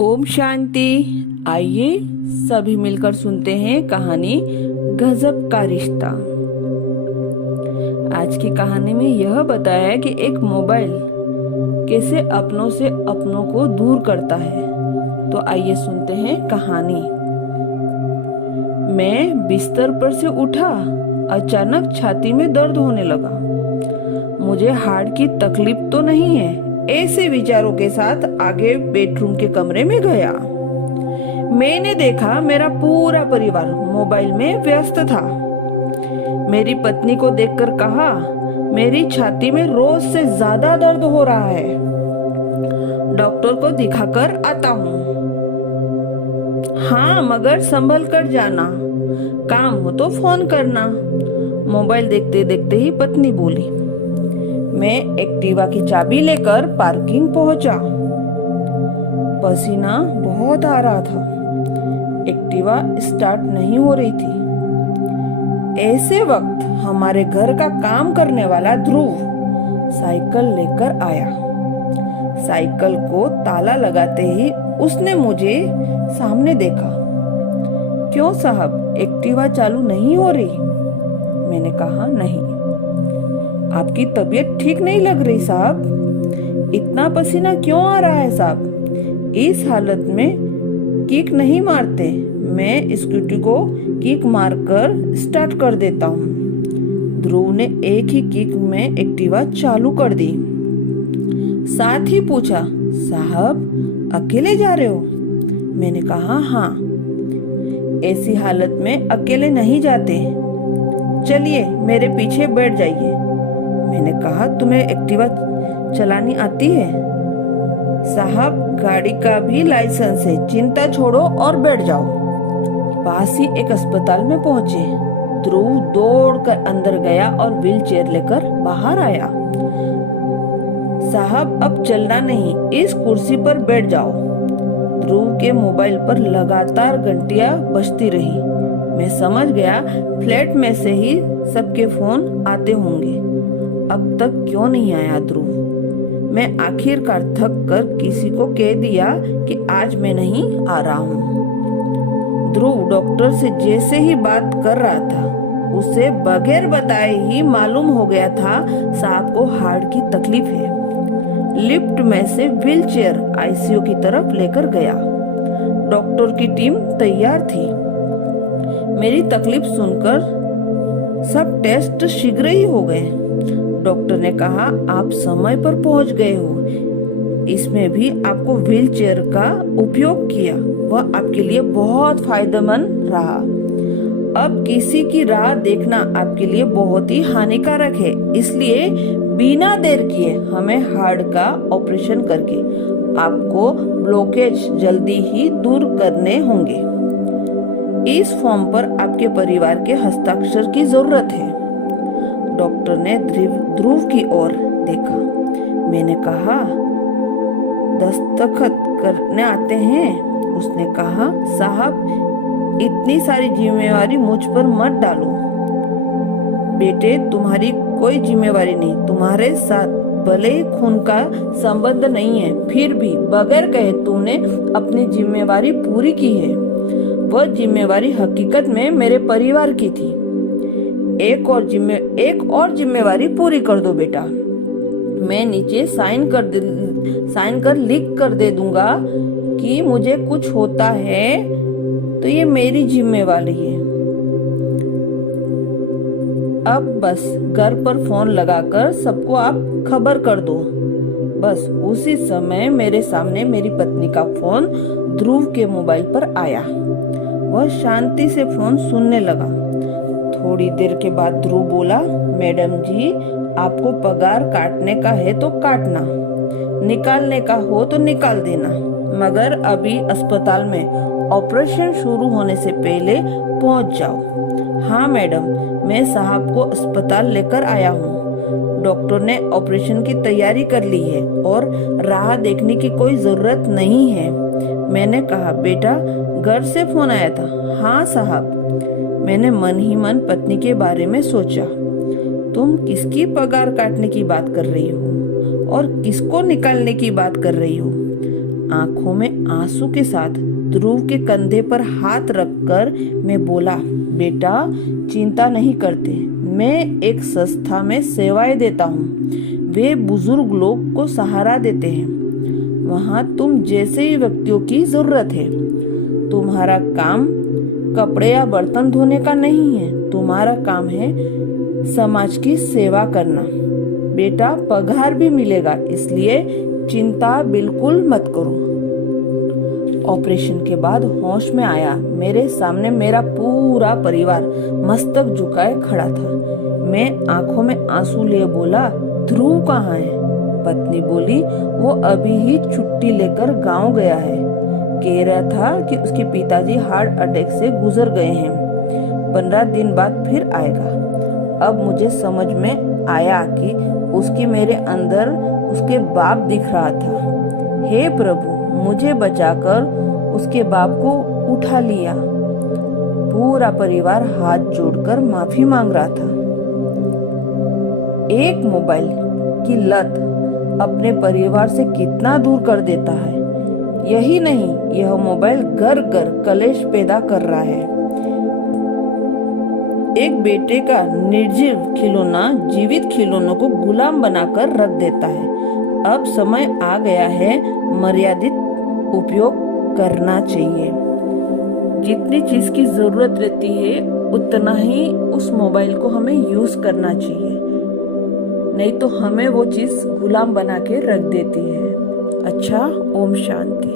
ओम शांति। आइए सभी मिलकर सुनते हैं कहानी गजब का रिश्ता। आज की कहानी में यह बताया है कि एक मोबाइल कैसे अपनों से अपनों को दूर करता है। तो आइए सुनते हैं कहानी। मैं बिस्तर पर से उठा, अचानक छाती में दर्द होने लगा। मुझे हार्ट की तकलीफ तो नहीं है, ऐसे विचारों के साथ आगे बेडरूम के कमरे में गया। मैंने देखा मेरा पूरा परिवार मोबाइल में व्यस्त था। मेरी पत्नी को देखकर कहा, मेरी छाती में रोज से ज्यादा दर्द हो रहा है, डॉक्टर को दिखाकर आता हूँ। हाँ मगर संभल कर जाना, काम हो तो फोन करना। मोबाइल देखते देखते ही पत्नी बोली। मैं एक्टिवा की चाबी लेकर पार्किंग पहुंचा। पसीना बहुत आ रहा था, एक्टिवा स्टार्ट नहीं हो रही थी। ऐसे वक्त हमारे घर का काम करने वाला ध्रुव साइकिल लेकर आया। साइकिल को ताला लगाते ही उसने मुझे सामने देखा। क्यों साहब, एक्टिवा चालू नहीं हो रही? मैंने कहा नहीं। आपकी तबीयत ठीक नहीं लग रही साहब, इतना पसीना क्यों आ रहा है साहब? इस हालत में किक नहीं मारते, मैं स्कूटी को किक मारकर स्टार्ट कर देता हूँ। ध्रुव ने एक ही किक में एक्टिवा चालू कर दी। साथ ही पूछा, साहब अकेले जा रहे हो? मैंने कहा हाँ। ऐसी हालत में अकेले नहीं जाते, चलिए मेरे पीछे बैठ जाइए। मैंने कहा, तुम्हें एक्टिवा चलानी आती है? साहब गाड़ी का भी लाइसेंस है, चिंता छोड़ो और बैठ जाओ। पास ही एक अस्पताल में पहुंचे। ध्रुव दौड़कर अंदर गया और व्हील चेयर लेकर बाहर आया। साहब अब चलना नहीं, इस कुर्सी पर बैठ जाओ। ध्रुव के मोबाइल पर लगातार घंटियां बजती रही। मैं समझ गया फ्लैट में से ही सबके फोन आते होंगे। अब तक क्यों नहीं आया ध्रुव? मैं आखिरकार थक कर किसी को कह दिया कि आज मैं नहीं आ रहा हूँ। ध्रुव डॉक्टर से जैसे ही बात कर रहा था, उसे बगैर बताए ही मालूम हो गया था साहब को हार्ट की तकलीफ है। लिफ्ट में से व्हीलचेयर आईसीयू की तरफ लेकर गया। डॉक्टर की टीम तैयार थी। मेरी तकलीफ सुनकर सब टेस्ट शीघ्र ही हो गए। डॉक्टर ने कहा, आप समय पर पहुंच गए हो। इसमें भी आपको व्हील चेयर का उपयोग किया, वह आपके लिए बहुत फायदेमंद रहा। अब किसी की राह देखना आपके लिए बहुत ही हानिकारक है, इसलिए बिना देर किए हमें हार्ट का ऑपरेशन करके आपको ब्लॉकेज जल्दी ही दूर करने होंगे। इस फॉर्म पर आपके परिवार के हस्ताक्षर की जरूरत है। डॉक्टर ने ध्रुव की ओर देखा। मैंने कहा, दस्तखत करने आते हैं? उसने कहा, साहब इतनी सारी जिम्मेवारी मुझ पर मत डालो। बेटे तुम्हारी कोई जिम्मेवारी नहीं, तुम्हारे साथ भले ही खून का संबंध नहीं है, फिर भी बगैर कहे तूने अपनी जिम्मेवारी पूरी की है। वह जिम्मेवारी हकीकत में मेरे परिवार की थी। एक और जिम्मेवारी पूरी कर दो बेटा। मैं नीचे साइन कर लिख कर दे दूंगा कि मुझे कुछ होता है तो ये मेरी जिम्मेवारी है। अब बस घर पर फोन लगाकर सबको आप खबर कर दो। बस उसी समय मेरे सामने मेरी पत्नी का फोन ध्रुव के मोबाइल पर आया। वह शांति से फोन सुनने लगा। थोड़ी देर के बाद ध्रुव बोला, मैडम जी आपको पगार काटने का है तो काटना, निकालने का हो तो निकाल देना, मगर अभी अस्पताल में ऑपरेशन शुरू होने से पहले पहुंच जाओ। हाँ मैडम, मैं साहब को अस्पताल लेकर आया हूँ। डॉक्टर ने ऑपरेशन की तैयारी कर ली है और राह देखने की कोई जरूरत नहीं है। मैंने कहा, बेटा घर से फोन आया था? हाँ साहब। मैंने मन ही मन पत्नी के बारे में सोचा। तुम किसकी पगार काटने की बात कर रही हो और किसको निकालने की बात कर रही हो? आंखों में आंसू के साथ ध्रुव के कंधे पर हाथ रखकर मैं बोला, बेटा चिंता नहीं करते, मैं एक संस्था में सेवाएं देता हूँ। वे बुजुर्ग लोग को सहारा देते हैं। वहाँ तुम जैसे ही व्यक्तियों की जरूरत है। तुम्हारा काम कपड़े या बर्तन धोने का नहीं है, तुम्हारा काम है समाज की सेवा करना। बेटा पगार भी मिलेगा, इसलिए चिंता बिल्कुल मत करो। ऑपरेशन के बाद होश में आया। मेरे सामने मेरा पूरा परिवार मस्तक झुकाए खड़ा था। मैं आंखों में आंसू लिए बोला, ध्रुव कहाँ है? पत्नी बोली, वो अभी ही छुट्टी लेकर गांव गया है। कह रहा था कि उसके पिताजी हार्ट अटैक से गुजर गए हैं, 15 दिन बाद फिर आएगा। अब मुझे समझ में आया कि उसकी मेरे अंदर उसके बाप दिख रहा था। हे प्रभु, मुझे बचाकर उसके बाप को उठा लिया। पूरा परिवार हाथ जोड़कर माफी मांग रहा था। एक मोबाइल की लत अपने परिवार से कितना दूर कर देता है। यही नहीं, यह मोबाइल घर घर कलेश पैदा कर रहा है। एक बेटे का निर्जीव खिलौना जीवित खिलौनों को गुलाम बनाकर रख देता है। अब समय आ गया है, मर्यादित उपयोग करना चाहिए। जितनी चीज की जरूरत रहती है उतना ही उस मोबाइल को हमें यूज करना चाहिए, नहीं तो हमें वो चीज गुलाम बना के रख देती है। अच्छा, ओम शांति।